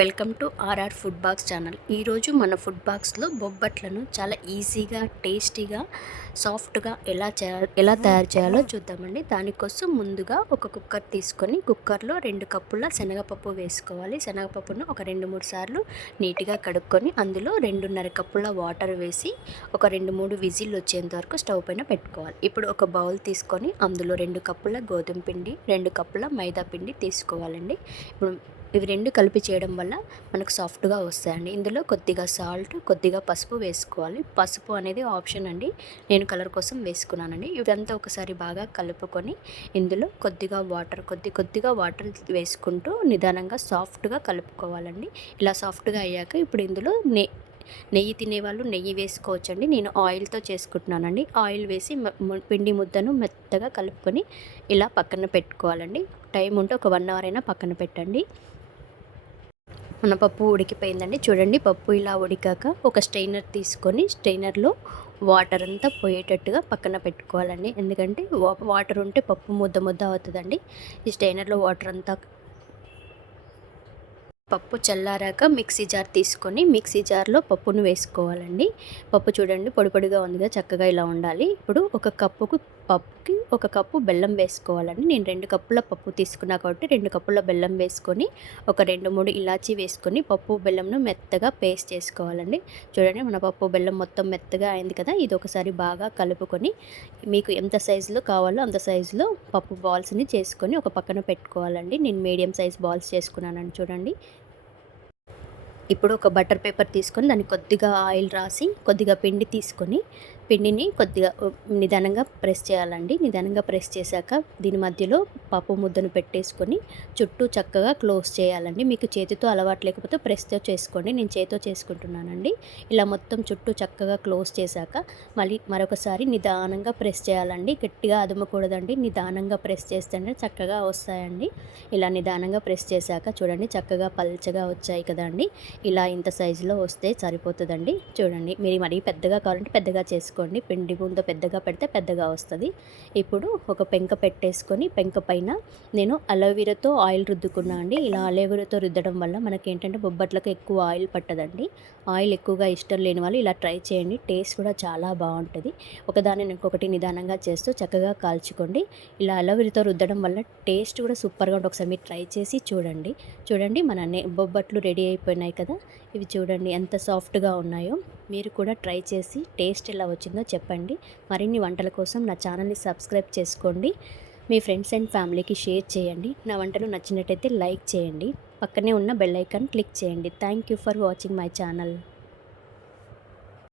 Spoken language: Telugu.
Welcome to RR food box channel. ఈరోజు మన ఫుడ్ బాక్స్లో బొబ్బట్లను చాలా ఈజీగా, టేస్టీగా, సాఫ్ట్గా ఎలా తయారు చేయాలో చూద్దామండి. దానికోసం ముందుగా ఒక కుక్కర్ తీసుకొని కుక్కర్లో 2 కప్పుల శనగపప్పు వేసుకోవాలి. శనగపప్పును ఒక 2-3 సార్లు నీట్గా కడుక్కొని అందులో 2.5 కప్పుల వాటర్ వేసి ఒక 2-3 విజిల్ వచ్చేంత వరకు స్టవ్ పైన పెట్టుకోవాలి. ఇప్పుడు ఒక బౌల్ తీసుకొని అందులో 2 కప్పుల గోధుమ పిండి, 2 కప్పుల మైదా పిండి తీసుకోవాలండి. ఇప్పుడు ఇవి 2 కలిపి చేయడం వల్ల మనకు సాఫ్ట్గా వస్తాయండి. ఇందులో కొద్దిగా సాల్ట్, కొద్దిగా పసుపు వేసుకోవాలి. పసుపు అనేది ఆప్షన్ అండి, నేను కలర్ కోసం వేసుకున్నానండి. ఇదంతా ఒకసారి బాగా కలుపుకొని ఇందులో కొద్దిగా కొద్దిగా వాటర్ వేసుకుంటూ నిదానంగా సాఫ్ట్గా కలుపుకోవాలండి. ఇలా సాఫ్ట్గా అయ్యాక ఇప్పుడు ఇందులో నెయ్యి తినేవాళ్ళు నెయ్యి వేసుకోవచ్చండి. నేను ఆయిల్తో చేసుకుంటున్నానండి. ఆయిల్ వేసి పిండి ముద్దను మెత్తగా కలుపుకొని ఇలా పక్కన పెట్టుకోవాలండి. టైం ఉంటే ఒక 1 అవర్ అయినా పక్కన పెట్టండి. మన పప్పు ఉడికిపోయిందండి. చూడండి, పప్పు ఇలా ఉడికాక ఒక స్ట్రైనర్ తీసుకొని స్ట్రైనర్లో వాటర్ అంతా పోయేటట్టుగా పక్కన పెట్టుకోవాలండి. ఎందుకంటే వాటర్ ఉంటే పప్పు ముద్ద అవుతుందండి. ఈ స్ట్రైనర్లో వాటర్ అంతా పప్పు చల్లారాక మిక్సీ జార్ తీసుకొని మిక్సీ జార్లో పప్పును వేసుకోవాలండి. పప్పు చూడండి పొడి పొడిగా ఉందిగా, చక్కగా ఇలా ఉండాలి. ఇప్పుడు ఒక కప్పుకి ఒక కప్పు బెల్లం వేసుకోవాలండి. నేను 2 కప్పుల పప్పు తీసుకున్నా కాబట్టి 2 కప్పుల బెల్లం వేసుకొని ఒక 2-3 ఇలాచీ వేసుకొని పప్పు బెల్లంను మెత్తగా పేస్ట్ చేసుకోవాలండి. చూడండి, మన పప్పు బెల్లం మొత్తం మెత్తగా అయింది కదా. ఇది ఒకసారి బాగా కలుపుకొని మీకు ఎంత సైజులో కావాలో అంత సైజులో పప్పు బాల్స్ని చేసుకొని ఒక పక్కన పెట్టుకోవాలండి. నేను మీడియం సైజ్ బాల్స్ చేసుకున్నానండి. చూడండి, ఇప్పుడు ఒక బటర్ పేపర్ తీసుకొని దానికి కొద్దిగా ఆయిల్ రాసి కొద్దిగా పిండి తీసుకొని పిండిని కొద్దిగా నిదానంగా ప్రెస్ చేయాలండి. నిదానంగా ప్రెస్ చేశాక దీని మధ్యలో పప్పు ముద్దను పెట్టేసుకొని చుట్టూ చక్కగా క్లోజ్ చేయాలండి. మీకు చేతితో అలవాటు లేకపోతే ప్రెస్తో చేసుకోండి. నేను చేతితో చేసుకుంటున్నానండి. ఇలా మొత్తం చుట్టూ చక్కగా క్లోజ్ చేశాక మళ్ళీ మరొకసారి నిదానంగా ప్రెస్ చేయాలండి. గట్టిగా అదుమకూడదండి, నిదానంగా ప్రెస్ చేస్తేనే చక్కగా వస్తాయండి. ఇలా నిదానంగా ప్రెస్ చేశాక చూడండి, చక్కగా పల్చగా వచ్చాయి కదండి. ఇలా ఇంత సైజులో వస్తే సరిపోతుందండి. చూడండి, మీరు మరీ పెద్దగా కావాలంటే పెద్దగా చేసుకోండి. పిండి ముందు పెద్దగా పెడితే పెద్దగా వస్తుంది. ఇప్పుడు ఒక పెంక పెట్టేసుకొని పెంక పైన నేను అలోవెరాతో ఆయిల్ రుద్దుకున్నా అండి. ఇలా అలోవెరాతో రుద్దడం వల్ల మనకేంటంటే బొబ్బట్లకు ఎక్కువ ఆయిల్ పట్టదండి. ఆయిల్ ఎక్కువగా ఇష్టం లేని వాళ్ళు ఇలా ట్రై చేయండి. టేస్ట్ కూడా చాలా బాగుంటుంది. ఒకదాన్ని ఇంకొకటి నిదానంగా చేస్తూ చక్కగా కాల్చుకోండి. ఇలా అలోవెరాతో రుద్దడం వల్ల టేస్ట్ కూడా సూపర్గా ఉంటుంది. ఒకసారి మీరు ట్రై చేసి చూడండి. చూడండి, మన బొబ్బట్లు రెడీ అయిపోయినాయి కదా. ఇవి చూడండి ఎంత సాఫ్ట్గా ఉన్నాయో. మీరు కూడా ట్రై చేసి టేస్ట్ ఎలా వచ్చిందో చెప్పండి. మరిన్ని వంటల కోసం నా ఛానల్ని సబ్స్క్రైబ్ చేసుకోండి. మీ ఫ్రెండ్స్ అండ్ ఫ్యామిలీకి షేర్ చేయండి. నా వంటలు నచ్చినట్టయితే లైక్ చేయండి. పక్కనే ఉన్న బెల్ ఐకాన్ క్లిక్ చేయండి. Thank you for watching my channel.